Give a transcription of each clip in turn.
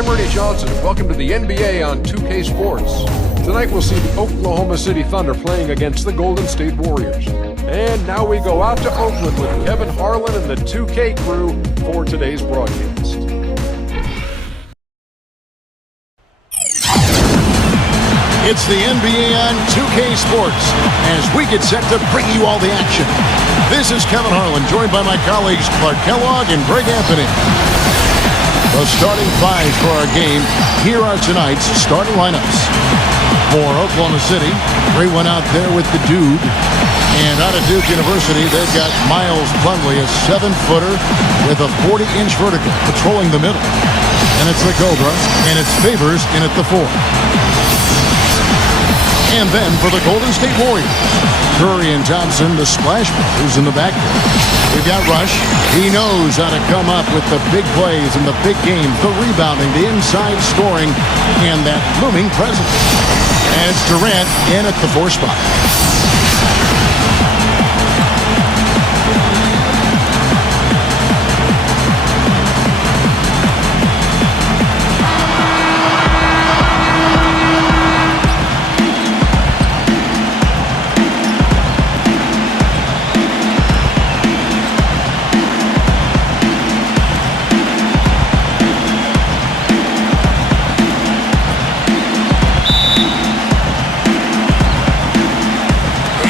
I'm Ernie Johnson. Welcome to the NBA on 2K Sports. Tonight we'll see the Oklahoma City Thunder playing against the Golden State Warriors. And now we go out to Oakland with Kevin Harlan and the 2K crew for today's broadcast. It's the NBA on 2K Sports as we get set to bring you all the action. This is Kevin Harlan, joined by my colleagues Clark Kellogg and Greg Anthony. The starting fives for our game. Here are tonight's starting lineups. For Oklahoma City, Ray went out there with the dude. And out of Duke University, they've got Miles Plumlee, a 7-footer with a 40-inch vertical, patrolling the middle. And it's the Cobra, and it's Favors in at the 4. And then for the Golden State Warriors, Curry and Thompson, the splash brothers in the backcourt. We've got Rush. He knows how to come up with the big plays and the big games, the rebounding, the inside scoring, and that looming presence. And it's Durant in at the 4 spot.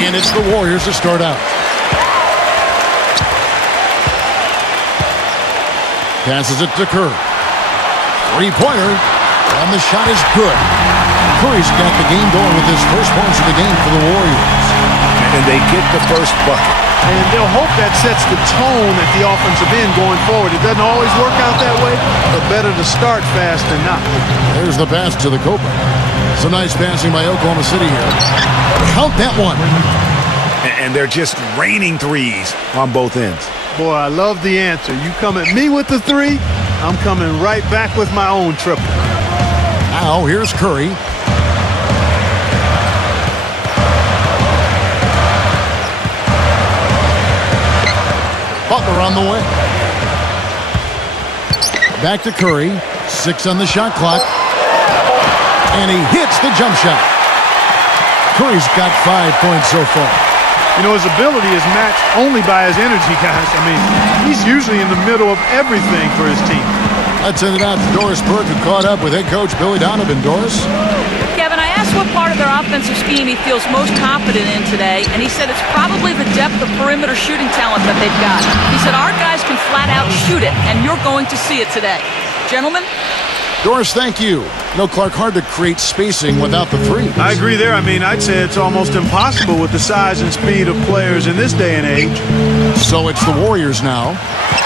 And it's the Warriors to start out. Passes it to Curry. Three-pointer. And the shot is good. Curry's got the game going with his first points of the game for the Warriors. And they get the first bucket. And they'll hope that sets the tone at the offensive end going forward. It doesn't always work out that way, but better to start fast than not. There's the pass to the Cobra. Some nice passing by Oklahoma City here. Count that one. And they're just raining threes on both ends. Boy, I love the answer. You come at me with the 3, I'm coming right back with my own triple. Now here's Curry. Butler on the way. Back to Curry. 6 on the shot clock. And he hits the jump shot. Curry's got 5 points so far. You know, his ability is matched only by his energy, guys. I mean, he's usually in the middle of everything for his team. Let's send it out to Doris Burke, who caught up with head coach Billy Donovan. Doris? Kevin, I asked what part of their offensive scheme he feels most confident in today, and he said it's probably the depth of perimeter shooting talent that they've got. He said our guys can flat out shoot it, and you're going to see it today. Gentlemen? Doris, thank you. No, Clark, hard to create spacing without the 3. I agree there. I mean, I'd say it's almost impossible with the size and speed of players in this day and age. So it's the Warriors now.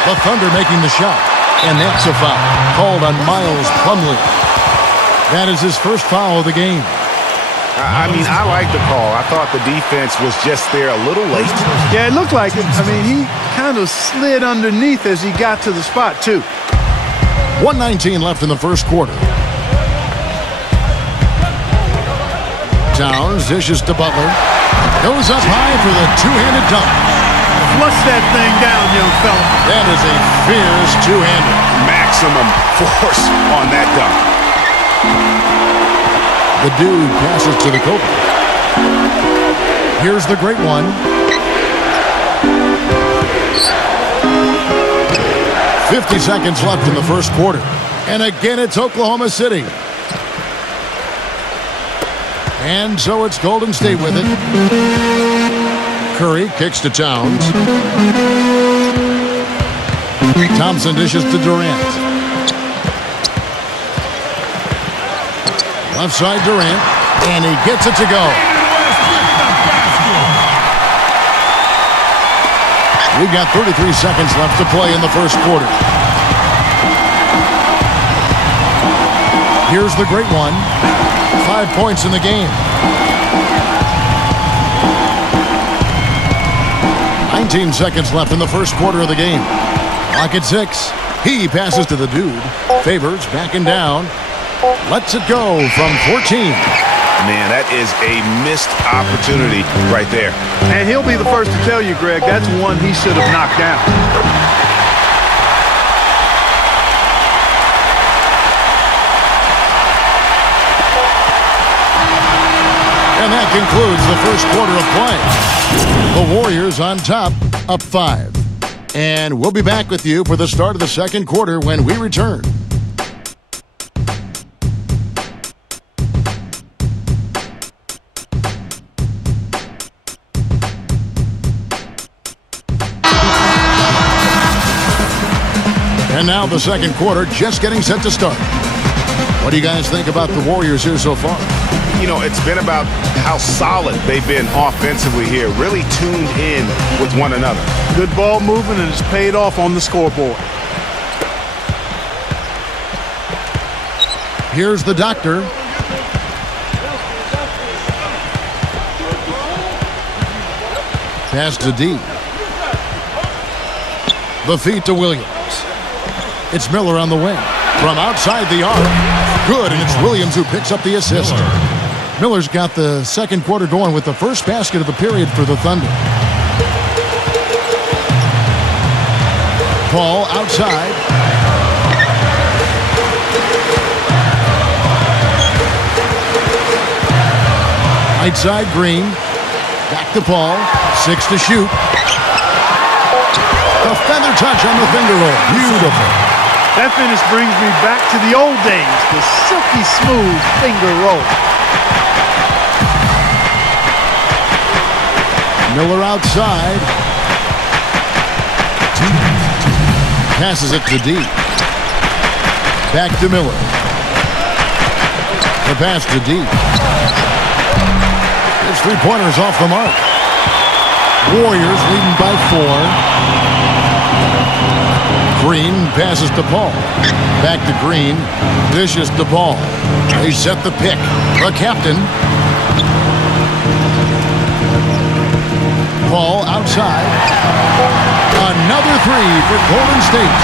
The Thunder making the shot. And that's a foul called on Miles Plumlee. That is his first foul of the game. I mean, I like the call. I thought the defense was just there a little late. Yeah, it looked like it. I mean, he kind of slid underneath as he got to the spot, too. 1:19 left in the first quarter. Towns dishes to Butler. Goes up high for the two-handed dunk. Flush that thing down, young fella. That is a fierce two-handed. Maximum force on that dunk. The dude passes to the Cobra. Here's the great one. 50 seconds left in the first quarter. And again, it's Oklahoma City. And so it's Golden State with it. Curry kicks to Towns. Thompson dishes to Durant. Left side Durant. And he gets it to go. We've got 33 seconds left to play in the first quarter. Here's the great one. 5 points in the game. 19 seconds left in the first quarter of the game. Clock at 6. He passes to the dude. Favors backing down. Lets it go from 14. Man, that is a missed opportunity right there. And he'll be the first to tell you, Greg, that's one he should have knocked down. that concludes the first quarter of play. The Warriors on top, up 5. And we'll be back with you for the start of the second quarter when we return. And now the second quarter just getting set to start. What do you guys think about the Warriors here so far? You know, it's been about how solid they've been offensively here, really tuned in with one another. Good ball movement, and it's paid off on the scoreboard. Here's the doctor. Pass to D. The feed to Williams. It's Miller on the wing. From outside the arc. Good, and it's Williams who picks up the assist. Miller's got the second quarter going with the first basket of the period for the Thunder. Ball outside. Right side, Green. Back to Paul. 6 to shoot. The feather touch on the finger roll. Beautiful. That finish brings me back to the old days, the silky smooth finger roll. Miller outside. Passes it to D. Back to Miller. The pass to D. His three-pointers off the mark. Warriors leading by 4. Green passes to Paul. Back to Green. Dishes to Paul. They set the pick. The captain. Paul outside. Another three for Golden State.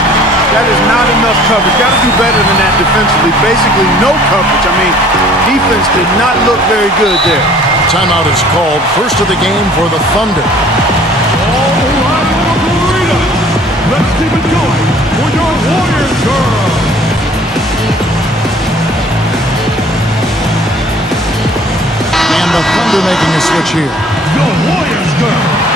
That is not enough coverage. Got to do better than that defensively. Basically no coverage. I mean, defense did not look very good there. Timeout is called. First of the game for the Thunder. Let's keep it going for your Warriors girls. And the Thunder making a switch here. Your Warriors girls.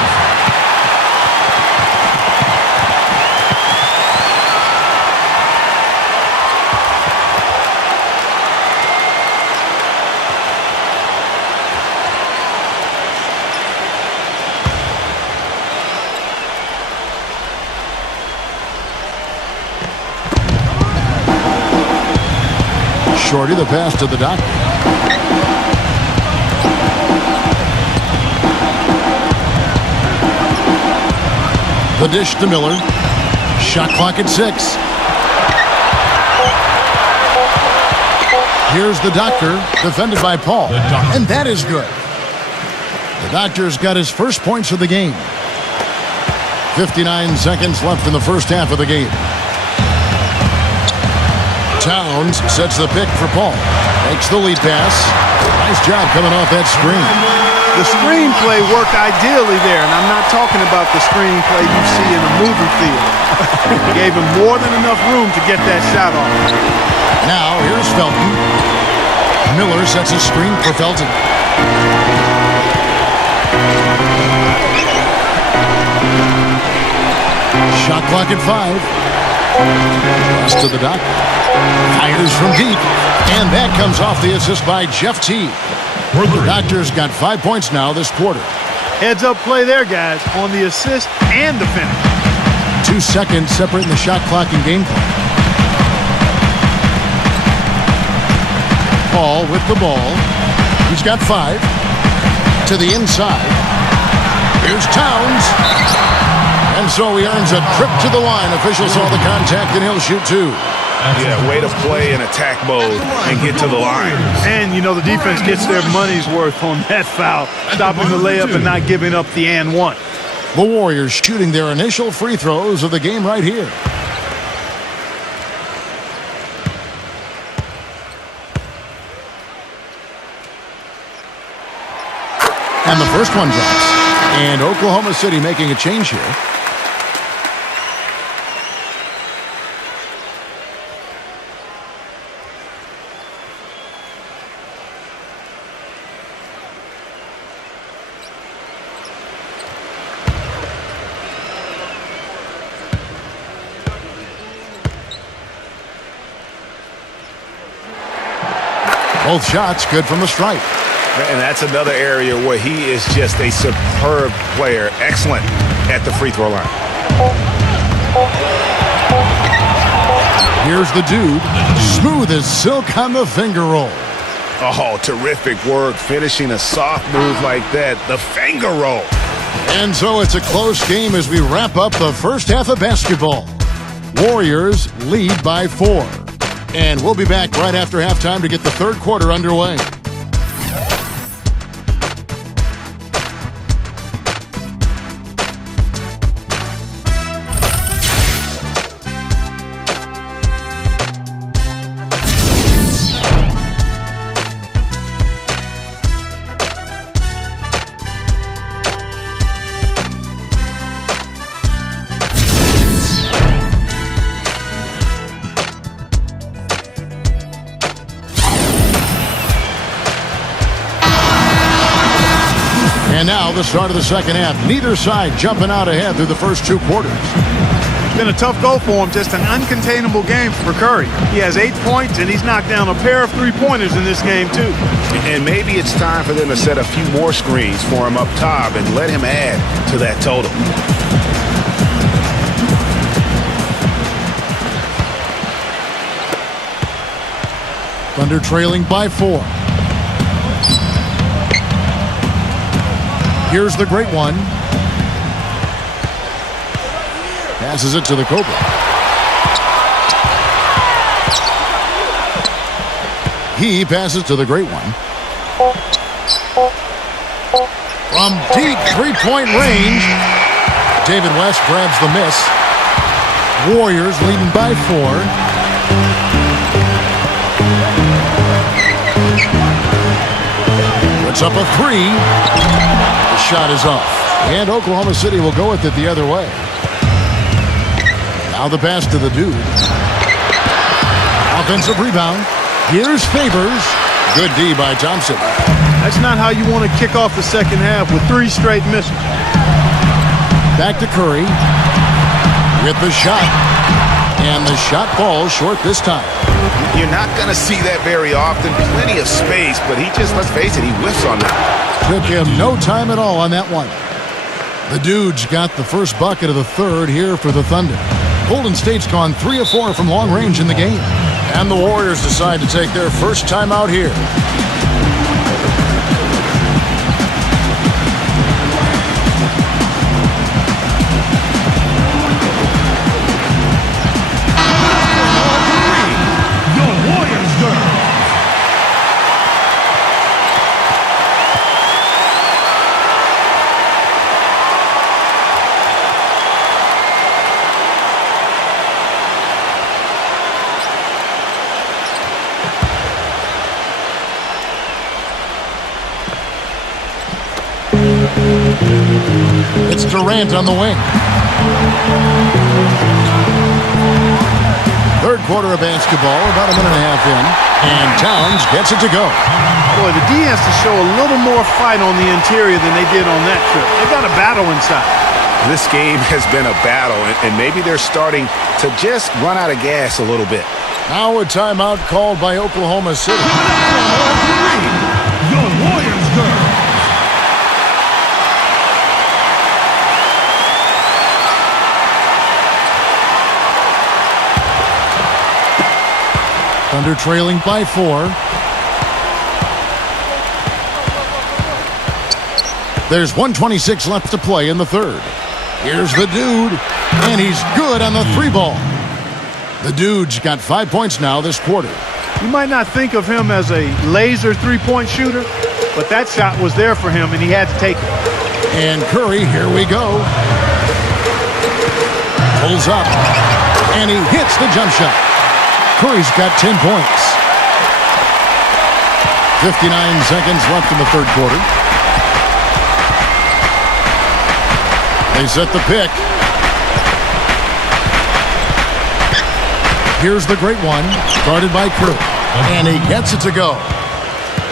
Shorty, the pass to the doctor. The dish to Miller. Shot clock at 6. Here's the doctor, defended by Paul. And that is good. The doctor's got his first points of the game. 59 seconds left in the first half of the game. Towns sets the pick for Paul. Makes the lead pass. Nice job coming off that screen. The screen play worked ideally there, and I'm not talking about the screen play you see in a movie theater. Gave him more than enough room to get that shot off. Now, here's Felton. Miller sets a screen for Felton. Shot clock at 5. Pass to the doctor. Fires from deep. And that comes off the assist by Jeff T. The Doctor's got 5 points now this quarter. Heads-up play there, guys, on the assist and the finish. 2 seconds separating the shot clock and game clock. Paul with the ball. He's got 5. To the inside. Here's Towns. And so he earns a trip to the line. Officials saw the contact, and he'll shoot 2. Yeah, way to play in attack mode and get to the line. And, you know, the defense gets their money's worth on that foul, stopping the layup and not giving up the and one. The Warriors shooting their initial free throws of the game right here. And the first one drops. And Oklahoma City making a change here. Both shots good from the stripe. And that's another area where he is just a superb player. Excellent at the free throw line. Here's the dude. Smooth as silk on the finger roll. Oh, terrific work finishing a soft move like that. The finger roll. And so it's a close game as we wrap up the first half of basketball. Warriors lead by 4. And we'll be back right after halftime to get the third quarter underway. And now the start of the second half. Neither side jumping out ahead through the first 2 quarters. It's been a tough go for him, just an uncontainable game for Curry. He has 8 points, and he's knocked down a pair of three-pointers in this game, too. And maybe it's time for them to set a few more screens for him up top and let him add to that total. Thunder trailing by 4. Here's the great one. Passes it to the Cobra. He passes to the great one. From deep three-point range, David West grabs the miss. Warriors leading by 4. Puts up a 3. The shot is off. And Oklahoma City will go with it the other way. Now the pass to the dude. Offensive rebound. Here's Favors. Good D by Thompson. That's not how you want to kick off the second half with 3 straight misses. Back to Curry. With the shot. And the shot falls short this time. You're not going to see that very often. Plenty of space, but he just, let's face it, he whiffs on that. Took him no time at all on that one. The dude's got the first bucket of the third here for the Thunder. Golden State's gone 3 of 4 from long range in the game. And the Warriors decide to take their first time out here. It's Durant on the wing. Third quarter of basketball, about a minute and a half in. And Towns gets it to go. Boy, the D has to show a little more fight on the interior than they did on that trip. They got a battle inside. This game has been a battle, and maybe they're starting to just run out of gas a little bit. Now a timeout called by Oklahoma City. The Warriors girls. Thunder trailing by 4. There's 1:26 left to play in the third. Here's the dude, and he's good on the 3 ball. The dude's got 5 points now this quarter. You might not think of him as a laser three-point shooter, but that shot was there for him, and he had to take it. And Curry, here we go. Pulls up, and he hits the jump shot. Curry's got 10 points. 59 seconds left in the third quarter. They set the pick. Here's the great one, guarded by Curry. And he gets it to go.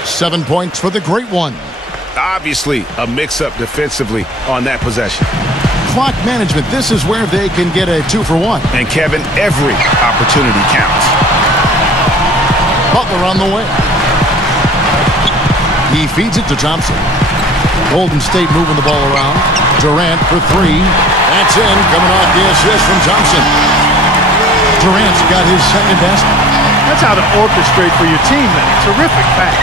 7 points for the great one. Obviously, a mix-up defensively on that possession. Clock management, this is where they can get a 2-for-1. And Kevin, every opportunity counts. Butler on the way. He feeds it to Thompson. Golden State moving the ball around. Durant for three. That's in, coming off the assist from Thompson. Durant's got his second basket. That's how to orchestrate for your team, man. Terrific pass.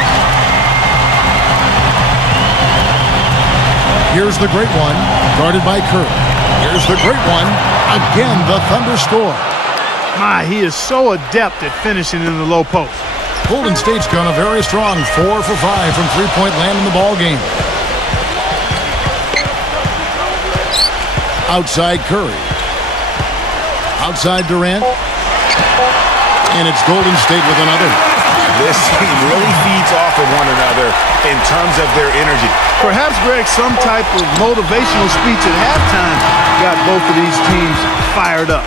Here's the great one, guarded by Curry. Here's the great one. Again, the Thunder score. My, he is so adept at finishing in the low post. Golden State's gone a very strong 4 for 5 from three-point land in the ball game. Outside Curry. Outside Durant. And it's Golden State with another. This team really feeds off of one another in terms of their energy. Perhaps, Greg, some type of motivational speech at halftime got both of these teams fired up.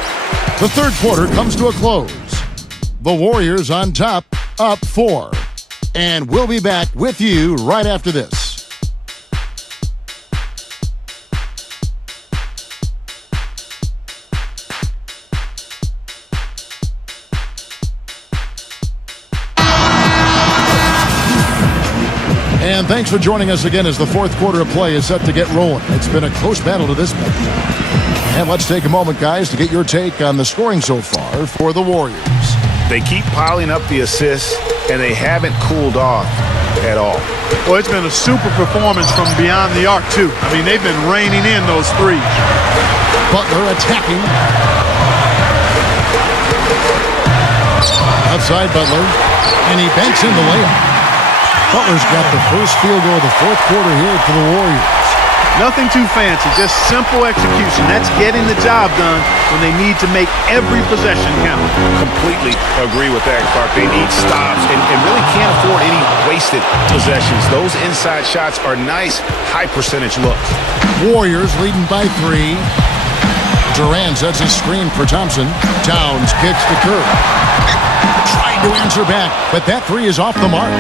The third quarter comes to a close. The Warriors on top, up 4. And we'll be back with you right after this. And thanks for joining us again as the fourth quarter of play is set to get rolling. It's been a close battle to this point. And let's take a moment, guys, to get your take on the scoring so far for the Warriors. They keep piling up the assists, and they haven't cooled off at all. Well, it's been a super performance from beyond the arc, too. I mean, they've been raining in those threes. Butler attacking. Outside Butler, and he banks in the layup. Butler's got the first field goal of the fourth quarter here for the Warriors. Nothing too fancy, just simple execution. That's getting the job done when they need to make every possession count. Completely agree with that, Clark. They need stops and really can't afford any wasted possessions. Those inside shots are nice, high-percentage looks. Warriors leading by 3. Durant sets a screen for Thompson. Towns kicks to Curry. Trying to answer back, but that 3 is off the mark.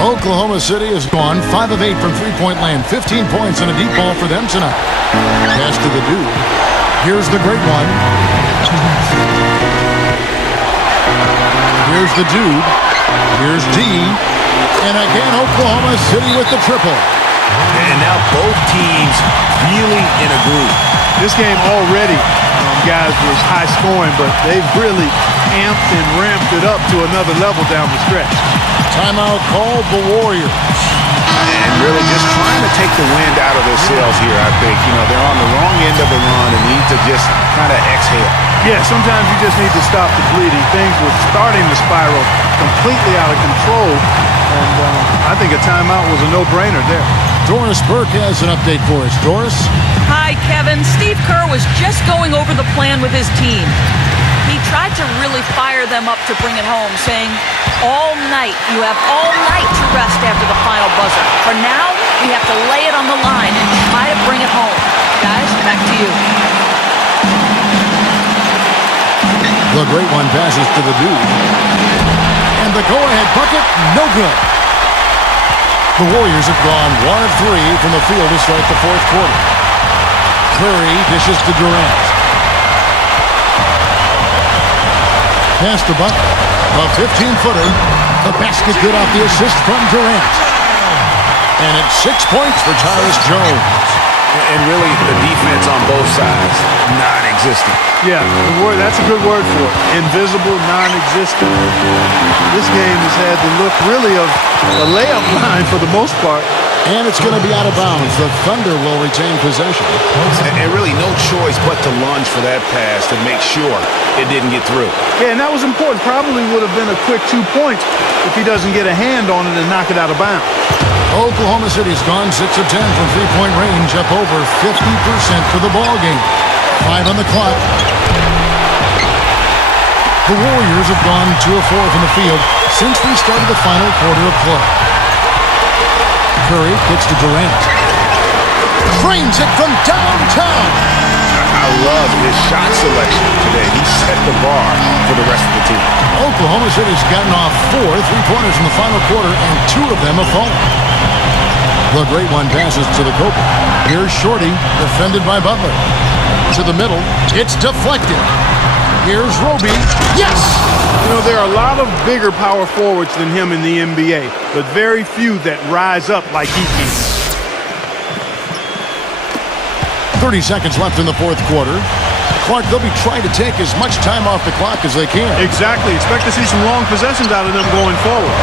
Oklahoma City has gone 5 of 8 from three-point land. 15 points and a deep ball for them tonight. Pass to the dude. Here's the great one. Here's the dude. Here's D. And again, Oklahoma City with the triple. And now both teams really in a groove. This game already, guys, was high scoring, but they've really amped and ramped it up to another level down the stretch. Timeout called the Warriors. And really just trying to take the wind out of their sails here, I think. You know, they're on the wrong end of the run and need to just kind of exhale. Yeah, sometimes you just need to stop the bleeding. Things were starting to spiral completely out of control, and I think a timeout was a no-brainer there. Doris Burke has an update for us. Doris? Hi, Kevin. Steve Kerr was just going over the plan with his team. He tried to really fire them up to bring it home, saying, all night, you have all night to rest after the final buzzer. For now, we have to lay it on the line and try to bring it home. Guys, back to you. The great one passes to the dude. And the go-ahead bucket, no good. The Warriors have gone 1 of 3 from the field to start the fourth quarter. Curry dishes to Durant. Pass to Butler. A 15-footer. The basket good off the assist from Durant. And it's 6 points for Tyus Jones. And really, the defense on both sides, non-existent. Yeah, that's a good word for it. Invisible, non-existent. This game has had the look really of a layup line for the most part. And it's going to be out of bounds. The Thunder will retain possession. And really no choice but to lunge for that pass to make sure it didn't get through. Yeah, and that was important. Probably would have been a quick 2 points if he doesn't get a hand on it and knock it out of bounds. Oklahoma City's gone 6 of 10 from three-point range, up over 50% for the ball game. 5 on the clock. The Warriors have gone 2 of 4 from the field since we started the final quarter of play. Curry kicks to Durant. Cranes it from downtown. I love his shot selection today. He set the bar for the rest of the team. Oklahoma City's gotten off 4 three-pointers in the final quarter, and 2 of them have fallen. The great one passes to the Copa. Here's Shorty, defended by Butler. To the middle, it's deflected. Here's Roby. Yes! You know, there are a lot of bigger power forwards than him in the NBA, but very few that rise up like he can. 30 seconds left in the fourth quarter. Clark, they'll be trying to take as much time off the clock as they can. Exactly. Expect to see some long possessions out of them going forward.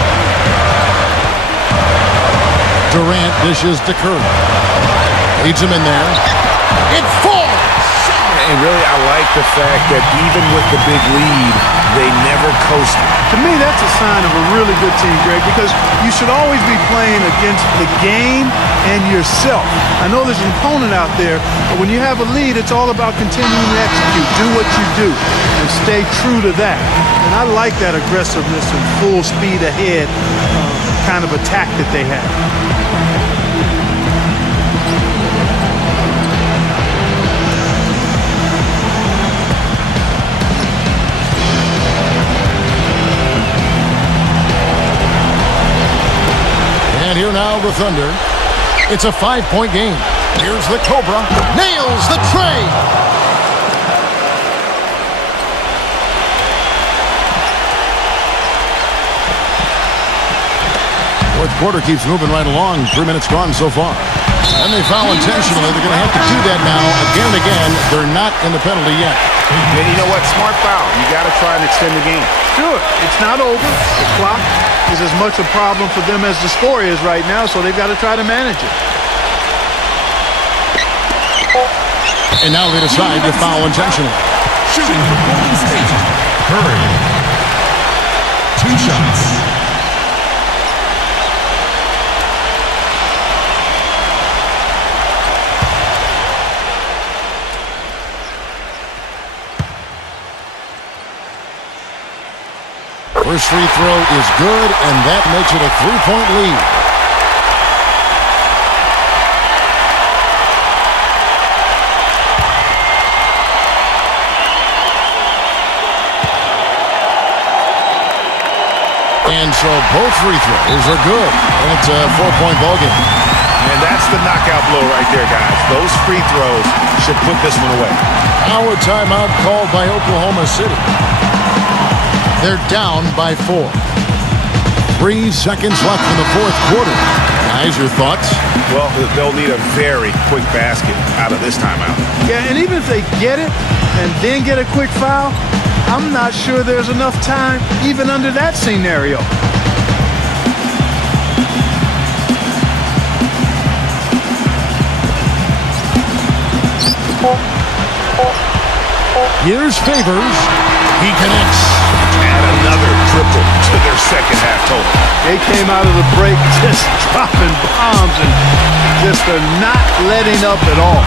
Durant dishes to Curry. Leads him in there. It falls! And really, I like the fact that even with the big lead, they never coasted. To me, that's a sign of a really good team, Greg, because you should always be playing against the game and yourself. I know there's an opponent out there, but when you have a lead, it's all about continuing to execute. Do what you do and stay true to that. And I like that aggressiveness and full speed ahead kind of attack that they have. And here now the Thunder. It's a 5-point game. Here's the Cobra. Nails the tray. Fourth quarter keeps moving right along. 3 minutes gone so far. And they foul intentionally. They're going to have to do that now again and again. They're not in the penalty yet. And you know what? Smart foul. You got to try and extend the game. Sure, it's not over. The clock is as much a problem for them as the score is right now, so they've got to try to manage it. And now they decide to foul intentionally. Shooting for Golden State. Curry. 2 shots. First free throw is good, and that makes it a 3-point lead. And so both free throws are good, and it's a 4-point ballgame. And that's the knockout blow right there, guys. Those free throws should put this one away. Now a timeout called by Oklahoma City. They're down by 4. 3 seconds left in the fourth quarter. Guys, your thoughts? Well, they'll need a very quick basket out of this timeout. Yeah, and even if they get it and then get a quick foul, I'm not sure there's enough time even under that scenario. Here's Favors. He connects. Add another triple to their second half total. They came out of the break just dropping bombs and just are not letting up at all.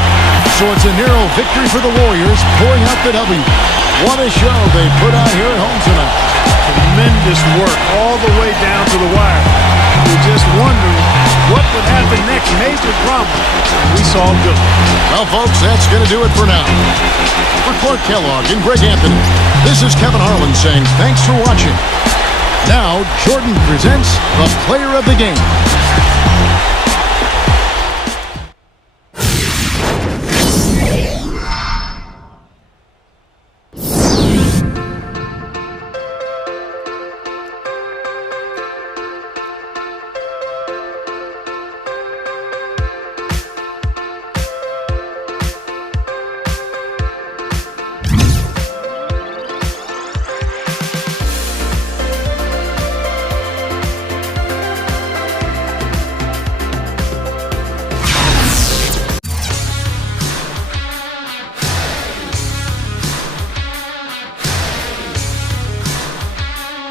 So it's a narrow victory for the Warriors, pulling out the W. What a show they put on here at home tonight. Tremendous work all the way down to the wire. You're just wondering what would happen next. Major drama. We saw good. Well, folks, that's going to do it for now. For Clark Kellogg and Greg Anthony, this is Kevin Harlan saying thanks for watching. Now, Jordan presents the player of the game.